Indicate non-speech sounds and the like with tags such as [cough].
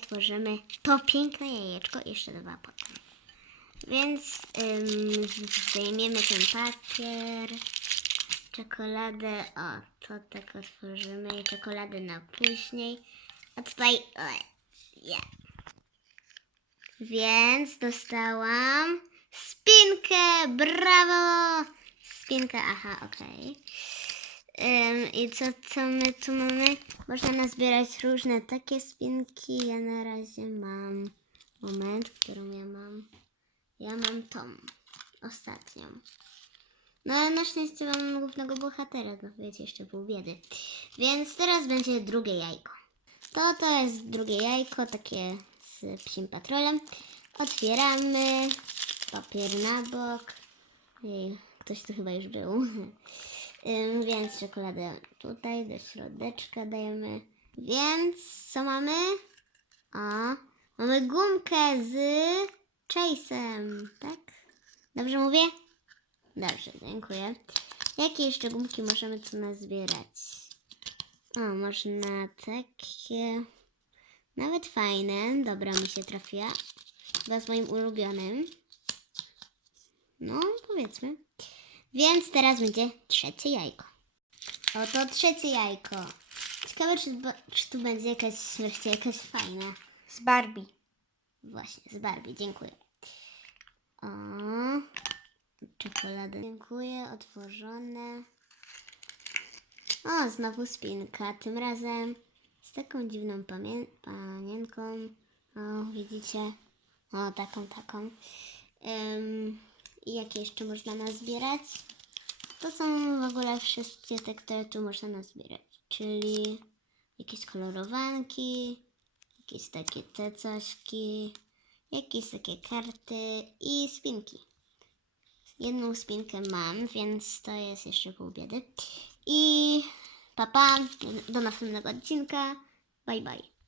otworzymy to piękne jajeczko jeszcze dwa potem. Więc ym, zdejmiemy ten papier, czekoladę, o, to tak otworzymy czekoladę na później. A tutaj, o, yeah. Więc dostałam spinkę, brawo! Spinkę, aha, okej. I co, co my tu mamy? Można nazbierać różne takie spinki. Ja na razie mam, moment, którą ja mam. Ja mam tą, ostatnią. No ale na szczęście mam głównego bohatera, no wiecie, jeszcze pół biedy. Więc teraz będzie drugie jajko. To to jest drugie jajko, takie z psim patrolem. Otwieramy, papier na bok. Ej, ktoś tu chyba już był. [laughs] Więc czekoladę tutaj do środeczka dajemy. Więc co mamy? O, mamy gumkę z Chase'em, tak? Dobrze mówię? Dobrze, dziękuję. Jakie jeszcze gumki możemy tu nazbierać? O, można takie... Nawet fajne. Dobra, mi się trafiła. Chyba z moim ulubionym. No, powiedzmy. Więc teraz będzie trzecie jajko. Oto trzecie jajko. Ciekawe, czy, czy tu będzie jakaś, wreszcie jakaś fajna. Z Barbie. Właśnie, z Barbie, dziękuję. O, czekoladę. Dziękuję, otworzone. O, znowu spinka. Tym razem z taką dziwną panienką. O, widzicie? O, taką, taką. Ym, I jakie jeszcze można nazbierać? To są w ogóle wszystkie te, które tu można nazbierać. Czyli jakieś kolorowanki, jakieś takie te cośki, jakieś takie karty i spinki. Jedną spinkę mam, więc to jest jeszcze pół biedy. I papa, do następnego odcinka. Bye bye.